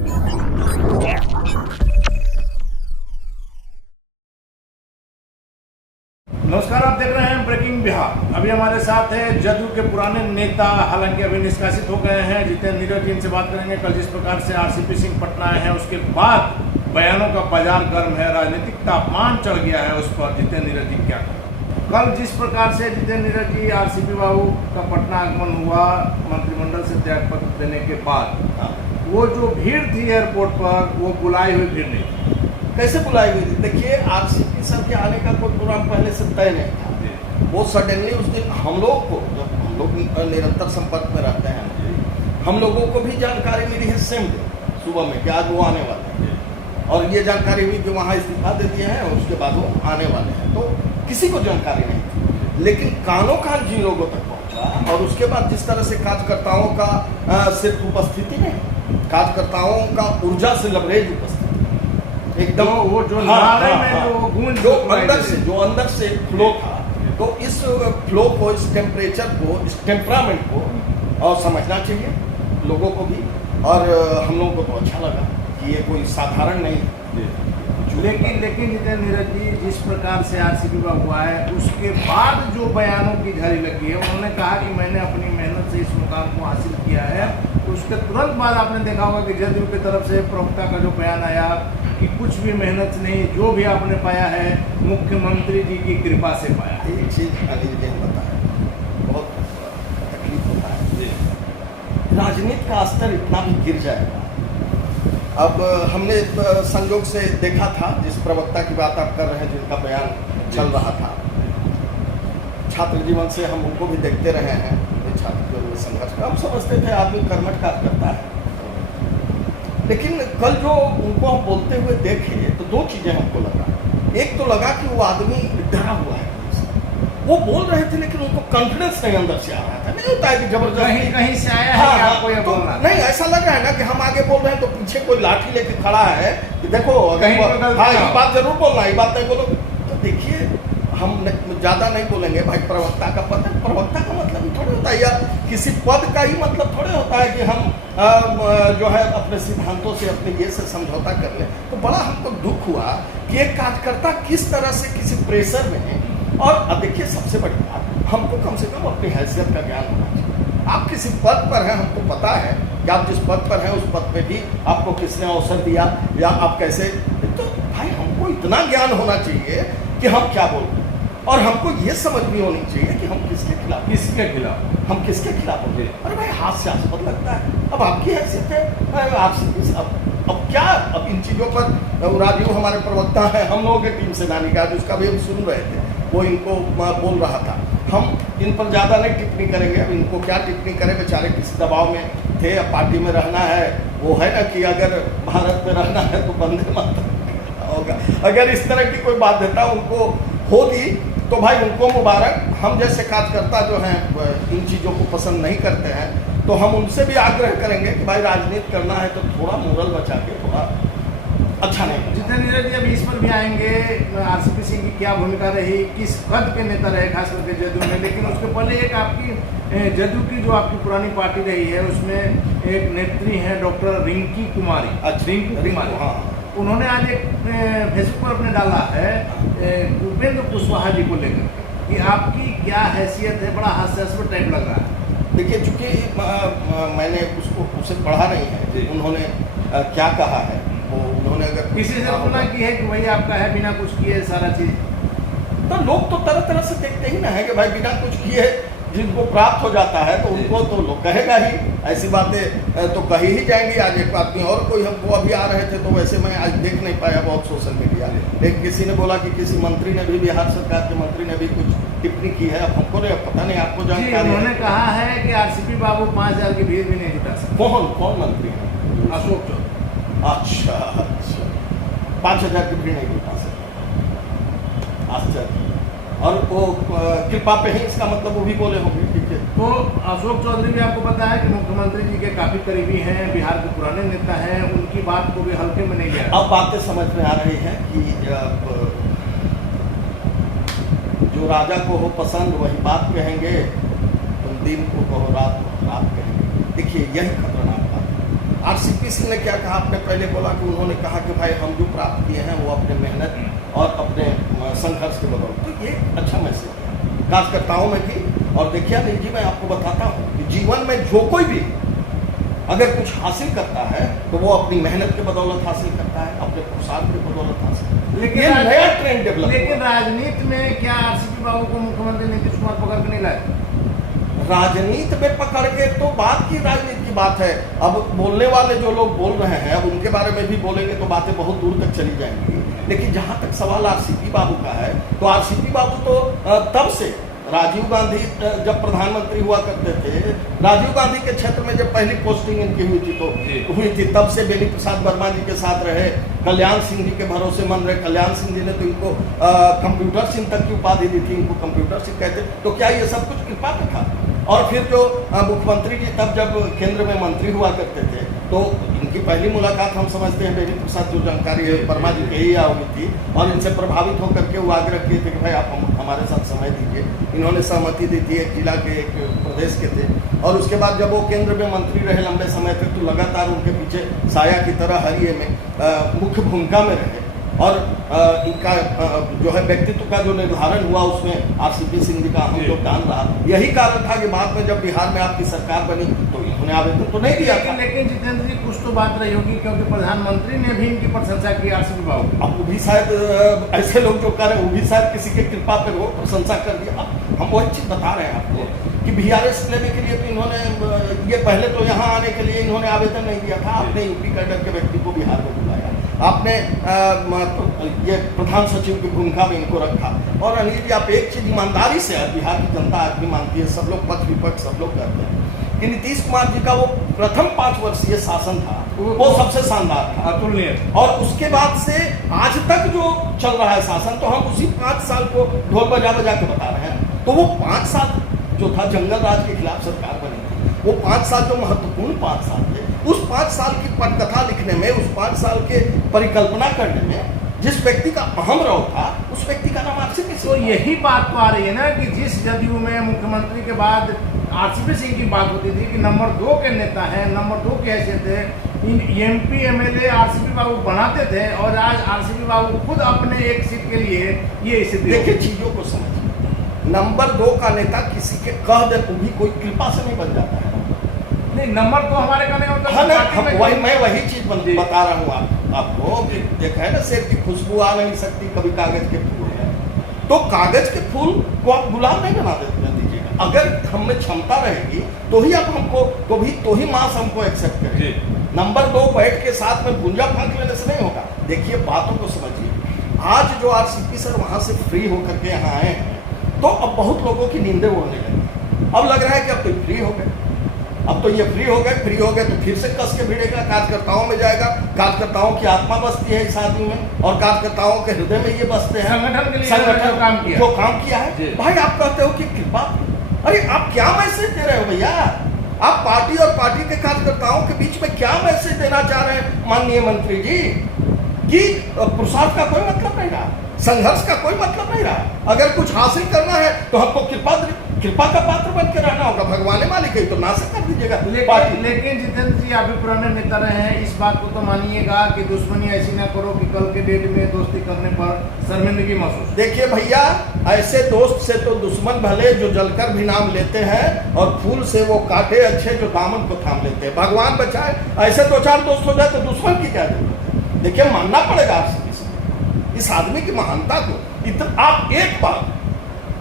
नमस्कार, आप देख रहे हैं ब्रेकिंग बिहार। अभी हमारे साथ है जदयू के पुराने नेता, हालांकि अभी निष्कासित हो गए हैं, जितेंद्र नीरज जी। इनसे बात करेंगे। कल जिस प्रकार से आरसीपी सिंह पटना आए हैं, उसके बाद बयानों का बाजार गर्म है, राजनीतिक तापमान चढ़ गया है। उस पर जितेंद्र नीरज जी क्या करें? कल जिस प्रकार से जितेंद्र नीरज जी आरसीपी बाबू का पटना आगमन हुआ, मंत्रिमंडल से त्यागपत्र देने के बाद, वो जो भीड़ थी एयरपोर्ट पर, वो बुलाई हुई भीड़ नहीं थी। कैसे बुलाई हुई थी? देखिए, आरसीपी सर के आने का कोई प्रोग्राम पहले से तय नहीं था। वो सडनली उस दिन हम लोग को, जब हम लोग निरंतर संपर्क में रहते हैं, हम लोगों को भी जानकारी मिली है सेम डे सुबह में कि आज वो आने वाले हैं, और ये जानकारी हुई कि वहाँ इस्तीफा दे दिए हैं और उसके बाद वो आने वाले हैं। तो किसी को जानकारी नहीं थी, लेकिन कानों कान जिन लोगों तक पहुँचा। और उसके बाद जिस तरह से कार्यकर्ताओं का सिर्फ उपस्थिति नहीं, कार्यकर्ताओं का ऊर्जा से लबरेज उपस्थिति एकदम, वो जो नारे में जो गूंज, जो अंदर से फ्लो था, तो इस फ्लो को, इस टेम्परेचर को, इस टेम्परामेंट को और समझना चाहिए लोगों को भी। और हम लोगों को तो अच्छा लगा कि ये कोई साधारण नहीं। लेकिन जितेंद्र नीरज जी, जिस प्रकार से आरसीपी बाबू आए, उसके बाद जो बयानों की झड़ी लगी है, उन्होंने कहा कि मैंने अपनी मेहनत से इस मुकाम को हासिल किया है। तो उसके तुरंत बाद आपने देखा होगा कि जदयू की तरफ से प्रवक्ता का जो बयान आया कि कुछ भी मेहनत नहीं, जो भी आपने पाया है मुख्यमंत्री जी की कृपा से पाया। एक चीज अनिल जी ने बताया, बहुत तकलीफ होता है, राजनीति का स्तर इतना भी गिर जाएगा। अब हमने संयोग से देखा था, जिस प्रवक्ता की बात आप कर रहे हैं, जिनका बयान चल रहा था, छात्र जीवन से हम उनको भी देखते रहे हैं, छात्र संघर्ष का हम समझते थे आदमी कर्मठ कार्य करता है। लेकिन कल जो उनको हम बोलते हुए देखे, तो दो चीजें हमको लगा। एक तो लगा कि वो आदमी डरा हुआ है, वो बोल रहे थे लेकिन उनको कॉन्फिडेंस नहीं अंदर से आ रहा था। नहीं होता है कि जबरदस्ती कहीं से आया है कि आपको ये बोलना नहीं, ऐसा लग रहा है ना कि हम आगे बोल रहे हैं तो पीछे कोई लाठी लेके खड़ा है कि देखो हाँ ये बात जरूर बोलना, ये बात नहीं बोलो। तो देखिए, हम ज्यादा नहीं बोलेंगे भाई, प्रवक्ता का पद है, प्रवक्ता का मतलब ही थोड़े होता है, या किसी पद का ही मतलब थोड़े होता है कि हम जो है अपने सिद्धांतों से, अपने ये से समझौता कर लें। तो बड़ा हमको दुख हुआ कि एक कार्यकर्ता किस तरह से किसी प्रेशर में। और अब देखिए, सबसे बड़ी बात, हमको कम से कम अपनी हैसियत का ज्ञान होना चाहिए। आप किसी पद पर हैं, हमको पता है कि आप जिस पद पर हैं, उस पद पे भी आपको किसने अवसर दिया, या आप कैसे। तो भाई, हमको इतना ज्ञान होना चाहिए कि हम क्या बोल रहे हैं, और हमको ये समझ भी होनी चाहिए कि हम किसके खिलाफ हम किसके खिलाफ होंगे। अरे भाई, हास्यास्पद लगता है। अब आपकी हैसियत है, आपसे अब क्या, अब इन चीज़ों पर राजीव हमारे प्रवक्ता हैं, हम लोगों की टीम से नानी का, जिसका भी हम सुन रहे थे, वो इनको बोल रहा था। हम इन पर ज़्यादा नहीं टिप्पणी करेंगे। अब इनको क्या टिप्पणी करें, बेचारे किसी दबाव में थे, अब पार्टी में रहना है। वो है ना कि अगर भारत में रहना है तो वंदे मातरम होगा। अगर इस तरह की कोई बाध्यता उनको होगी तो भाई उनको मुबारक। हम जैसे कार्यकर्ता जो हैं इन चीज़ों को पसंद नहीं करते हैं, तो हम उनसे भी आग्रह करेंगे कि भाई राजनीति करना है तो थोड़ा मोरल बचा के, थोड़ा अच्छा नहीं। जितेंद्र नीरज जी अभी इस पर भी आएंगे, आरसीपी सिंह की क्या भूमिका रही, किस कद के नेता रहे खास करके जदयू में। लेकिन उसके पहले एक आपकी जदयू की जो आपकी पुरानी पार्टी रही है, उसमें एक नेत्री हैं डॉक्टर रिंकी कुमारी। रिंकू कुमारी, हाँ, उन्होंने आज एक फेसबुक पर अपने डाला है उपेंद्र कुशवाहा जी को लेकर कि आपकी क्या हैसियत है। बड़ा हास्यास्पद टाइप लग रहा है। देखिए, चूंकि मैंने उसे पढ़ा नहीं है, उन्होंने क्या कहा है, वो उन्होंने अगर किसी से तुलना की है कि वही आपका है, बिना कुछ किए सारा चीज, तो लोग तो तरह तरह से देखते ही ना है कि भाई बिना कुछ किए जिनको प्राप्त हो जाता है तो उनको तो लोग कहेगा ही, ऐसी बातें तो कही ही जाएंगी। आज एक आदमी और कोई, हमको अभी आ रहे थे तो वैसे मैं आज देख नहीं पाया बहुत सोशल मीडिया, लेकिन किसी ने बोला कि किसी मंत्री ने भी, बिहार सरकार के मंत्री ने भी कुछ टिप्पणी की है। अब हमको नहीं पता, नहीं आपको जानकारी। उन्होंने कहा है कि आरसीपी बाबू 5000 की भीड़ भी नहीं जुटा सकते। कौन मंत्री है? अशोक चौधरी। अच्छा, 5000 की भीड़ नहीं जुटा सकते, आश्चर्य। और वो कृपा पे ही, इसका मतलब वो भी बोले होंगे। ठीक है, तो अशोक चौधरी भी आपको पता है कि मुख्यमंत्री जी के काफी करीबी हैं, बिहार के पुराने नेता हैं, उनकी बात को भी हल्के में नहीं लिया। अब बातें समझ में आ रही हैं कि जो राजा को हो पसंद वही बात कहेंगे, तुम दिन को कहो रात को रात कहेंगे। देखिए, यही खतरनाक बात है। आरसीपी सिंह ने क्या कहा, आपने पहले बोला कि उन्होंने कहा कि भाई हम जो प्राप्त किए हैं वो अपने मेहनत और अपने संघर्ष के बदौलत, तो ये अच्छा मैसेज है कार्यकर्ताओं में भी। और देखिए अनिल जी, मैं आपको बताता हूँ कि जीवन में जो कोई भी अगर कुछ हासिल करता है तो वो अपनी मेहनत के बदौलत हासिल करता है, अपने पुरुषार्थ के बदौलत हासिल करता है। लेकिन ये नया ट्रेंड डेवलप, लेकिन राजनीति में क्या आरसीपी बाबू को मुख्यमंत्री नीतीश कुमार पकड़ के नहीं लाए? राजनीति में पकड़ के तो बात की राजनीति की बात है। अब बोलने वाले जो लोग बोल रहे हैं, अब उनके बारे में भी बोलेंगे तो बातें बहुत दूर तक चली जाएंगी। लेकिन जहां तक सवाल आरसीपी बाबू का है, तो आरसीपी बाबू तो तब से राजीव गांधी जब प्रधानमंत्री हुआ करते थे, राजीव गांधी के क्षेत्र में जब पहली पोस्टिंग इनकी हुई थी तब से बेनी प्रसाद वर्मा जी के साथ रहे, कल्याण सिंह जी के भरोसेमंद रहे। कल्याण सिंह जी ने तो इनको कंप्यूटर सिंह तक की उपाधि दी थी, इनको कंप्यूटर सिंह कहते। तो क्या ये सब कुछ कृपा का था? और फिर जो मुख्यमंत्री जी तब जब केंद्र में मंत्री हुआ करते थे, तो इनकी पहली मुलाकात हम समझते हैं बेनी प्रसाद, जो जानकारी है वर्मा जी के ही हुई थी, और इनसे प्रभावित होकर के वो आग्रह किए थे कि भाई आप हमारे साथ समय दीजिए। इन्होंने सहमति दी थी, एक जिला के एक प्रदेश के थे। और उसके बाद जब वो केंद्र में मंत्री रहे लंबे समय तक, तो लगातार उनके पीछे साया की तरह हरिये में मुख्य भूमिका में रहे। और इनका जो है व्यक्तित्व का जो निर्धारण हुआ उसमें आरसीपी सिंह जी का अहम योगदान रहा। यही कारण था कि बाद में जब बिहार में आपकी सरकार बनी तो इन्होंने आवेदन तो नहीं दिया था। लेकिन जितेंद्र जी, कुछ तो बात रही होगी, क्योंकि प्रधानमंत्री ने भी इनकी प्रशंसा की आरसीपी बाबू। अब वो भी शायद ऐसे लोग जो कर रहे हैं, वो भी शायद किसी के कृपा पर वो प्रशंसा कर दिया। अब हम वही चीज बता रहे हैं आपको कि बीआरएस लेने के लिए तो इन्होंने ये पहले तो यहाँ आने के लिए इन्होंने आवेदन नहीं दिया था। आपने यूपी कैडर के व्यक्ति को बिहार में बुलाया, आपने ये प्रधान सचिव की भूमिका में इनको रखा। और अनिल जी, आप एक चीज ईमानदारी से बिहार की जनता आज भी मानती है, सब लोग पक्ष विपक्ष सब लोग कहते हैं कि नीतीश कुमार जी का वो प्रथम 5 वर्षीय शासन था, वो सबसे शानदार था, अतुलनीय। और उसके बाद से आज तक जो चल रहा है शासन, तो हम उसी 5 साल को ढोल बजा बजा के बता रहे हैं। तो वो 5 साल जो था जंगल राज के खिलाफ सरकार बनी थी, वो 5 साल जो महत्वपूर्ण 5 साल थे, उस 5 साल की पटकथा लिखने में, उस 5 साल के परिकल्पना करने में जिस व्यक्ति का अहम रोल था, उस व्यक्ति का नाम आरसीपी सिंह। तो यही बात तो आ रही है ना कि जिस जदयू में मुख्यमंत्री के बाद आरसीपी सिंह की बात होती थी कि नंबर 2 के नेता हैं, नंबर 2 की हैसियत है, एमपी एमएलए आरसीपी बाबू बनाते थे, और आज आरसीपी बाबू खुद अपने एक सीट के लिए ये स्थिति। देखिए, चीजों को समझिए, नंबर 2 का नेता किसी के कह दे तो भी कोई कृपा से नहीं बन जाता है। नहीं, नंबर 2 हमारे कहने का मतलब वही मैं वही चीज बता रहा हूँ आपको। देखा है ना, सेब की खुशबू आ नहीं सकती, कभी कागज के फूल है। तो कागज के फूल को आप गुलाब नहीं बना दीजिएगा। अगर हम में क्षमता रहेगी तो ही आप हमको तो ही मास हमको एक्सेप्ट करेंगे। नंबर 2 बैठ के साथ में गुंजा फांक लेने से नहीं होगा। देखिए, बातों को समझिए। आज जो आरसीपी सर वहां से फ्री होकर के यहाँ आए हैं, तो अब बहुत लोगों की नींदें उड़ने लगी। अब लग रहा है कि अब तो फ्री हो गए, अब तो ये फ्री हो गए तो फिर से कस के भिड़ेगा, कार्यकर्ताओं में जाएगा। कार्यकर्ताओं की आत्मा बसती है इस आदमी में, और कार्यकर्ताओं के हृदय में ये बसते हैं। संगठन के लिए जो काम किया है। भाई, आप कहते हो कि कृपा, अरे आप क्या मैसेज दे रहे हो भैया? आप पार्टी और पार्टी के कार्यकर्ताओं के बीच में क्या मैसेज देना चाह रहे हैं माननीय मंत्री जी? कि पुरुषार्थ का कोई मतलब नहीं रहा, संघर्ष का कोई मतलब नहीं रहा। अगर कुछ हासिल करना है तो हमको कृपा का पात्र बन के रहना होगा। भगवान मालिक है तो नाशक कर दीजिएगा। लेकिन जितेंद्र जी, आप भी पुराने नेता रहे हैं, इस बात को तो मानिएगा कि दुश्मनी ऐसी ना करो कि कल के डेट में दोस्ती करने पर शर्मिंदगी महसूस। देखिए भैया, ऐसे दोस्त से तो दुश्मन भले जो जलकर भी नाम लेते हैं, और फूल से वो काटे अच्छे जो दामन को थाम लेते हैं। भगवान बचाए, ऐसे 2-4 दोस्त हो जाए तो दुश्मन की क्या जरूरत है? देखिए, मानना पड़ेगा आपसे इस आदमी की महानता को। आप एक बार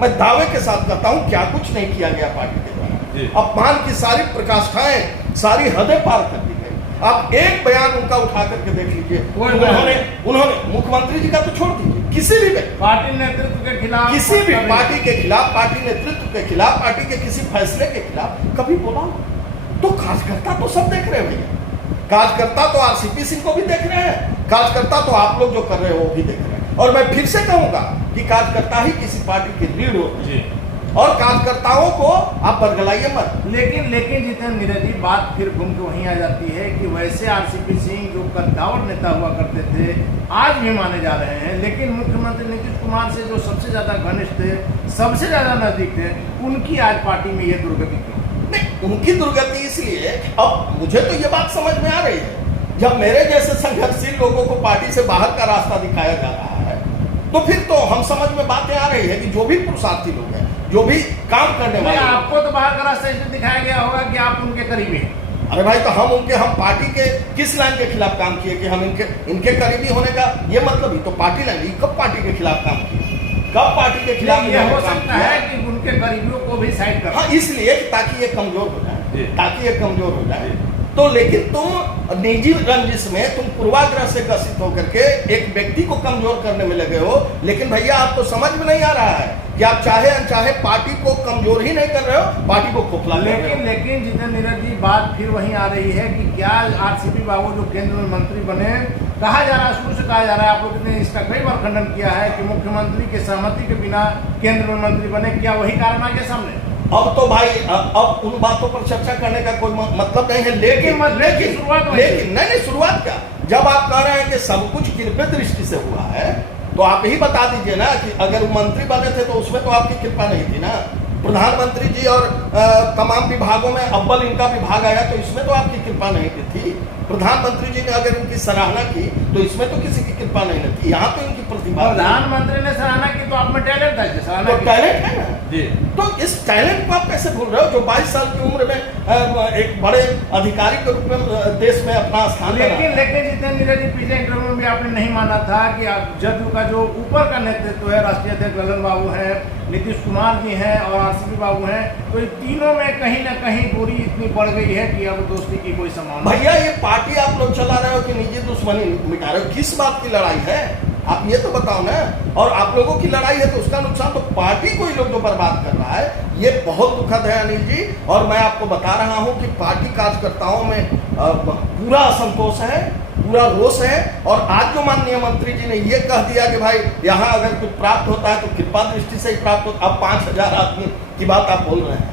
मैं दावे के साथ कहता हूं, क्या कुछ नहीं किया गया पार्टी के द्वारा। अपमान की सारी प्रकाष्ठाएं, सारी हदें पार कर दी गई। आप एक बयान उनका उठा करके देख लीजिए। उन्होंने मुख्यमंत्री जी का तो छोड़ दीजिए, किसी भी पार्टी नेतृत्व के खिलाफ, किसी भी पार्टी के खिलाफ, पार्टी नेतृत्व के खिलाफ, पार्टी के किसी फैसले के खिलाफ कभी बोला? तो कार्यकर्ता तो सब देख रहे हैं भैया। कार्यकर्ता तो आरसीपी सिंह को भी देख रहे हैं, कार्यकर्ता तो आप लोग जो कर रहे हो वो भी देख रहे हैं। और मैं फिर से कहूंगा कि कार्यकर्ता ही किसी पार्टी की रीढ़ होती है, और कार्यकर्ताओं को आप बरगलाइए मत। लेकिन जितेंद्र नीरज जी, बात फिर घूम के वहीं आ जाती है कि वैसे आरसीपी सिंह जो कद्दावर नेता हुआ करते थे, आज भी माने जा रहे हैं, लेकिन मुख्यमंत्री नीतीश कुमार से जो सबसे ज्यादा घनिष्ठ थे, सबसे ज्यादा नजदीक थे, उनकी आज पार्टी में ये दुर्गति क्यों? नहीं, उनकी दुर्गति इसलिए, अब मुझे तो ये बात समझ में आ रही है, जब मेरे जैसे संघर्षशील लोगों को पार्टी से बाहर का रास्ता दिखाया जा रहा है, तो फिर तो हम समझ में बातें आ रही है कि जो भी पुरुषार्थी लोग हैं, जो भी काम करने वाले, आपको तो बाहर का रास्ता इसलिए दिखाया गया होगा कि आप उनके करीबी हैं। अरे भाई, तो हम पार्टी के किस लाइन के खिलाफ काम किए कि हम इनके करीबी होने का ये मतलब ही तो पार्टी लाइन, कब पार्टी के खिलाफ काम किए, कब पार्टी के खिलाफ ये हो सकता है कि उनके करीबियों को भी साइड कर, हाँ, इसलिए ताकि ये कमजोर हो जाए, ताकि ये कमजोर हो जाए। तो लेकिन तुम निजी रंजिश में तुम पूर्वाग्रह से ग्रसित होकर के एक व्यक्ति को कमजोर करने में लगे हो, लेकिन भैया आपको समझ में नहीं आ रहा है कि आप चाहे अनचाहे पार्टी को कमजोर ही नहीं कर रहे हो, पार्टी को खोखला कर रहे हो। लेकिन जितेंद्र नीरज जी, बात फिर वहीं आ रही है कि क्या आरसीपी बाबू जो केंद्र में मंत्री बने, कहा जा रहा है, शुरू से कहा जा रहा है, आप लोगों ने इसका कई बार खंडन किया है कि मुख्यमंत्री के सहमति के बिना केंद्र में मंत्री बने, क्या वही कारण आ गया सामने? अब तो भाई अब उन बातों पर चर्चा करने का कोई मतलब नहीं है, लेकिन नहीं, शुरुआत क्या, जब आप कह रहे हैं कि सब कुछ कृपा दृष्टि से हुआ है, तो आप ही बता दीजिए ना कि अगर मंत्री बने थे तो उसमें तो आपकी कृपा नहीं थी ना। प्रधानमंत्री जी और तमाम विभागों में अव्वल इनका विभाग आया, तो इसमें तो आपकी कृपा नहीं थी। प्रधानमंत्री जी ने अगर इनकी सराहना की तो इसमें तो किसी की कृपा नहीं थी, यहाँ तो इनकी प्रतिभा। प्रधानमंत्री ने सराहना की तो आप में टैलेंट है, तो टैलेंट है ना जी। तो इस टैलेंट को आप कैसे भूल रहे हो, जो 22 साल की उम्र में एक बड़े अधिकारी के रूप में देश में अपना स्थान। लेकिन जितेंद्र नीरज जी, पिछले इंटरव्यू में भी आपने नहीं माना था कि जदयू का जो ऊपर का नेतृत्व है, राष्ट्रीय अध्यक्ष ललन बाबू है, नीतीश कुमार जी हैं और आरसीपी बाबू हैं, तो इन तीनों में कहीं ना कहीं दूरी इतनी बढ़ गई है कि अब दोस्ती की कोई संभावना। भैया, ये पार्टी आप लोग चला रहे हो कि निजी दुश्मनी मिटा रहे हो, किस बात की लड़ाई है आप ये तो बताओ ना। और आप लोगों की लड़ाई है तो उसका नुकसान तो पार्टी को ही लोग तो बर्बाद कर रहा है, ये बहुत दुखद है अनिल जी। और मैं आपको बता रहा हूं कि पार्टी कार्यकर्ताओं में पूरा असंतोष है, पूरा रोष है। और आज जो माननीय मंत्री जी ने ये कह दिया कि भाई यहाँ अगर कुछ प्राप्त होता है तो कृपा दृष्टि से ही प्राप्त होता, अब 5000 आदमी की बात आप बोल रहे हैं।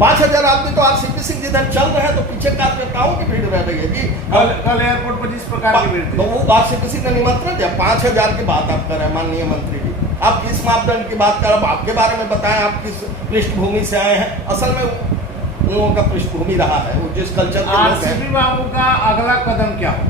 5000 आदमी तो आरसीपी सिंह जिधर चल रहे हैं तो पीछे कार्यकर्ताओं की भीड़ रह रही है जी। कल एयरपोर्ट पर जिस प्रकार की भीड़ थी, तो वो आरसीपी सिंह ने निमंत्रण दिया। 5000 की बात आप कर रहे हैं माननीय मंत्री जी, आप किस मापदंड की बात कर रहे हैं? आपके बारे में बताएं, आप किस पृष्ठभूमि से आए हैं। असल में उन लोगों का पृष्ठभूमि रहा है, वो जिस कल्चर के लोग हैं। आरसीपी बाबू का अगला कदम क्या हो?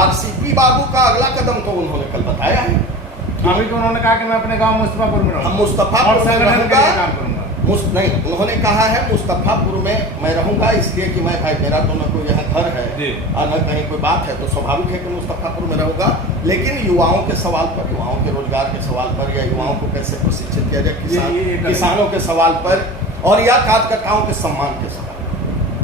आरसीपी बाबू का अगला कदम तो उन्होंने कल बताया है। अभी तो उन्होंने कहा कि मैं अपने गांव मुस्तफापुर में रहूंगा, मुस्तफापुर में रहूंगा, काम करूंगा। नहीं, उन्होंने कहा है मुस्तफापुर में मैं रहूंगा, इसलिए कि मैं भाई मेरा तो न कोई यहाँ घर है और न कहीं कोई बात है, तो स्वाभाविक है कि मुस्तफापुर में रहूंगा। लेकिन युवाओं के सवाल पर, युवाओं के रोजगार के सवाल पर, या युवाओं को कैसे प्रशिक्षित किया जाए, किसानों के सवाल पर, और या कार्यकर्ताओं के सम्मान के सवाल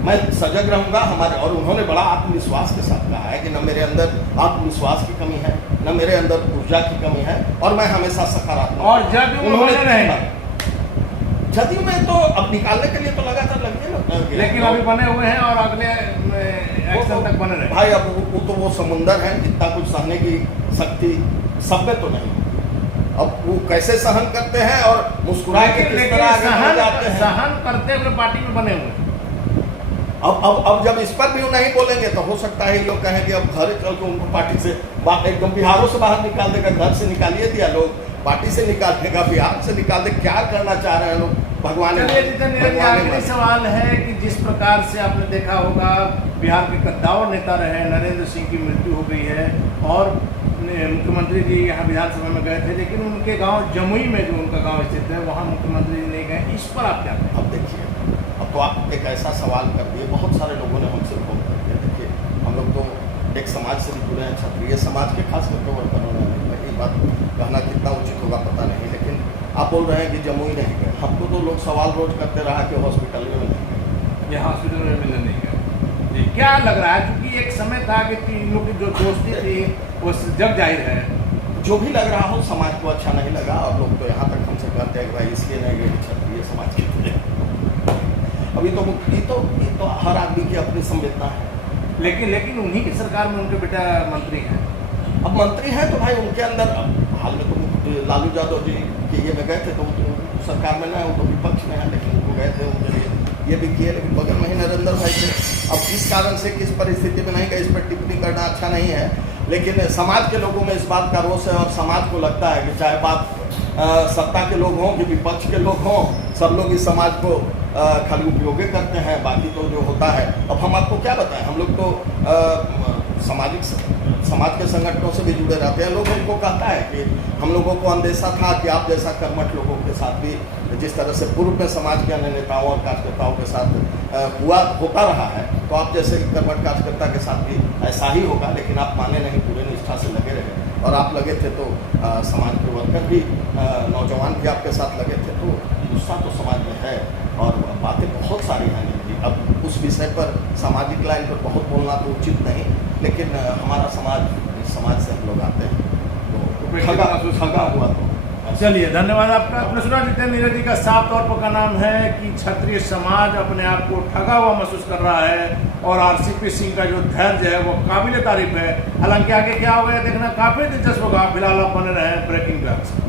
मैं सजग रहूंगा हमारे। और उन्होंने बड़ा आत्मविश्वास के साथ कहा है कि न मेरे अंदर आत्मविश्वास की कमी है, न मेरे अंदर ऊर्जा की कमी है, और मैं हमेशा सकारात्मक। और जदयू में तो अब निकालने के लिए तो लगातार लगे, लेकिन अभी बने हुए हैं और अगले एक्शन तक बने रहे भाई। अब वो तो वो समुंदर है, जितना कुछ सहने की शक्ति सब में तो नहीं। अब वो कैसे सहन करते हैं और मुस्कुरा के किस तरह आगे जाते हैं, सहन करते हुए पार्टी में बने हुए। अब जब इस पर भी वो नहीं बोलेंगे तो हो सकता है लोग कहें कि अब घर चल के उनको पार्टी से एकदम बिहारों से बाहर निकाल देगा। घर से निकालिए दिया लोग, पार्टी से निकाल देगा, बिहार से निकाल दे, क्या करना चाह रहे हैं लोग भगवान। आखिरी सवाल है कि जिस प्रकार से आपने देखा होगा बिहार के कद्दावर नेता रहे नरेंद्र सिंह की मृत्यु हो गई है, और मुख्यमंत्री जी यहाँ विधानसभा में गए थे, लेकिन उनके गांव जमुई में जो उनका गांव स्थित है वहाँ मुख्यमंत्री जी नहीं गए। इस पर आप क्या कहें? अब देखिए, अब तो आप एक ऐसा सवाल कर दिए, बहुत सारे लोगों ने हमसे फोन कर दिया। देखिए, हम लोग तो एक समाज से भी जुड़े हैं, क्षत्रिय समाज के खास करके वर्करों ने, ये बात कहना कितना उचित होगा पता नहीं, लेकिन आप बोल रहे हैं कि जमुई नहीं गए। हमको तो लोग सवाल रोज करते रहा कि हॉस्पिटल में नहीं गए, ये हॉस्पिटल में मिलने नहीं गए। क्या लग रहा है, क्योंकि एक समय था कि तीन लोग की जो दोस्ती थी वो जग जाहिर है। जो भी लग रहा हो समाज को अच्छा नहीं लगा, और लोग तो यहाँ तक हमसे कहते हैं कि भाई इसलिए नहीं गए क्षत्रिय समाज के लिए। अभी तो ये तो हर आदमी की अपनी संवेदना है, लेकिन उन्हीं की सरकार में उनके बेटा मंत्री हैं। अब मंत्री हैं तो भाई उनके अंदर, हाल में तो लालू यादव जी के ये में गए थे, तो सरकार में ना, वो तो विपक्ष में है, लेकिन वो गए थे, उनके लिए ये भी किए। लेकिन बगल में ही नरेंद्र भाई थे। अब किस कारण से किस परिस्थिति में नहीं गए, इस पर टिप्पणी करना अच्छा नहीं है, लेकिन समाज के लोगों में इस बात का रोष है, और समाज को लगता है कि चाहे बात सत्ता के लोग हों कि विपक्ष के लोग हों, सब लोग इस समाज को खाली उपयोग करते हैं, बाकी तो जो होता है। अब हम आपको क्या बताएं, हम लोग तो समाज के संगठनों से भी जुड़े रहते हैं। लोग हमको कहता है कि हम लोगों को अंदेशा था कि आप जैसा कर्मठ लोगों के साथ भी जिस तरह से पूर्व में समाज के अन्य नेताओं और कार्यकर्ताओं के साथ होता रहा है, तो आप जैसे कर्मठ कार्यकर्ता के साथ भी ऐसा ही होगा। लेकिन आप माने नहीं, पूरे निष्ठा से लगे रहे और आप लगे थे तो समाज के वर्कर भी, नौजवान भी आपके साथ लगे थे, तो गुस्सा तो समाज में है और बातें बहुत सारी हैं। अब उस विषय पर सामाजिक लाइन पर बहुत बोलना तो उचित नहीं, लेकिन हमारा समाज, इस समाज से हम लोग आते हैं, तो ठगा हुआ तो। चलिए, धन्यवाद आपका। आपने सुना जितेंद्र नीरज जी का साफ तौर पर का नाम है कि क्षत्रिय समाज अपने आप को ठगा हुआ महसूस कर रहा है और आरसीपी सिंह का जो धैर्य है वो काबिल तारीफ है। हालांकि आगे क्या हो गया देखना काफी दिलचस्प होगा। फिलहाल आप बने रहे ब्रेकिंग न्यूज।